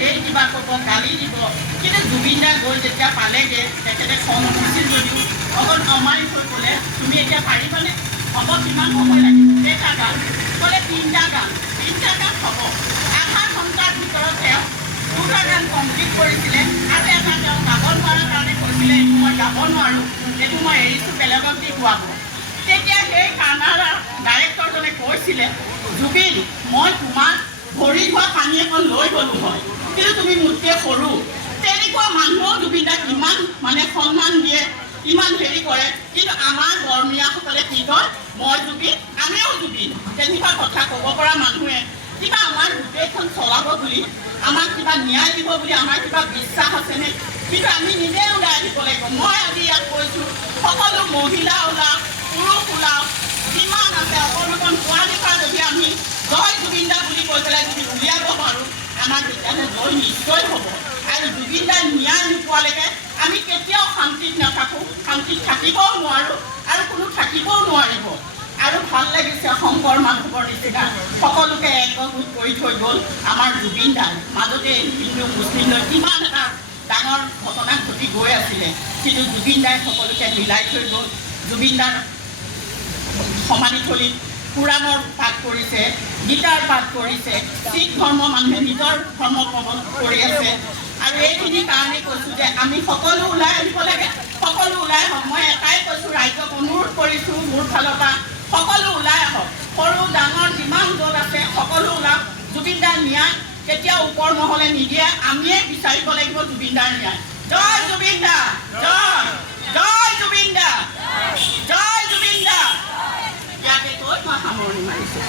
ঢেৰ কিবা ক'ব, গালি দিব। কিন্তু জুবিন দাই গৈ যেতিয়া পালেগৈ, তেখেতে খং উঠিছিল যদিও অকল নমাই থৈ ক'লে, তুমি এতিয়া পাৰিবানে? হ'ব, কিমান সময় লাগিব? কেইটা গান? ক'লে 3টা গান। 3টা গান হ'ব। আধা ঘণ্টাৰ ভিতৰত তেওঁ 2টা গান কমপ্লিট কৰিছিলে। আৰু এটা তেওঁ গাব নোৱাৰাৰ কাৰণে কৈছিলে, এইটো মই গাব নোৱাৰোঁ, এইটো মই এৰিছোঁ, বেলেগক দি গোৱাব। তেতিয়া সেই কানাড়া ডাইৰেক্টৰজনে কৈছিলে, জুবিন, মই তোমাক ভৰি ধোৱা পানী এখন লৈ গ'লোঁ হয়, কিন্তু তুমি মোতকৈ সৰু। তেনেকুৱা মানুহো জুবিন দাক ইমান মানে সন্মান দিয়ে, ইমান হেৰি কৰে। কিন্তু আমাৰ বৰ্মীয়াসকলে কি কয়, মই জুবিন, আমিও জুবিন। তেনেকুৱা কথা ক'ব পৰা মানুহে কিবা আমাৰ গোটেইখন চলাব বুলি, আমাক কিবা ন্যায় দিব বুলি আমাৰ কিবা বিশ্বাস আছেনে? কিন্তু আমি নিজে ওলাই আহিব লাগিব। মই আজি ইয়াত কৈছোঁ, সকলো মহিলা ওলাওক, পুৰুষ ওলাওক, যিমান আছে অকণ অকণ পোৱালিৰ পৰা যদি আমি জয় জুবিন দা বুলি কৈ পেলাই যদি উলিয়াব পাৰোঁ, আমাৰ তেতিয়াহ'লে জয় নিশ্চয় হ'ব। আৰু জুবিন দাই ন্যায় নোপোৱালৈকে আমি কেতিয়াও শান্তিত নাথাকোঁ, শান্তিত থাকিবও নোৱাৰোঁ আৰু কোনো থাকিবও নোৱাৰিব। আৰু ভাল লাগিছে, শংকৰ মাধৱৰ নিচিনা সকলোকে একগোট কৰি থৈ গ'ল আমাৰ জুবিন দাই। মাজতে হিন্দু মুছলিম লৈ কিমান এটা ডাঙৰ ঘটনা ঘটি গৈ আছিলে, কিন্তু জুবিন দাই সকলোকে মিলাই থৈ গ'ল। জুবিন দাৰ সমাধিস্থলীত পুৰাণৰ পাঠ কৰিছে, গীতাৰ পাঠ কৰিছে, শিখ ধৰ্ম মানুহে নিজৰ ধৰ্ম পালন কৰি আছে। আৰু এইখিনিৰ কাৰণে কৈছোঁ যে আমি সকলো ওলাই আহিব লাগে, সকলো ওলাই আহক। মই এটাই কৈছোঁ, ৰাইজক অনুৰোধ কৰিছোঁ, মোৰ ফালৰ পৰা সকলো ওলাই আহক। সৰু ডাঙৰ যিমান দল আছে সকলো ওলাওক। জুবিন দাৰ ন্যায় কেতিয়াও ওপৰ মহলে নিদিয়ে, আমিয়ে বিচাৰিব লাগিব জুবিন দাৰ ন্যায়। জয় জুবিন দা, জয় জয় জুবিন দা, জয় জুবিন দা। ইয়াকে কৈ মই সামৰণি মাৰিছোঁ।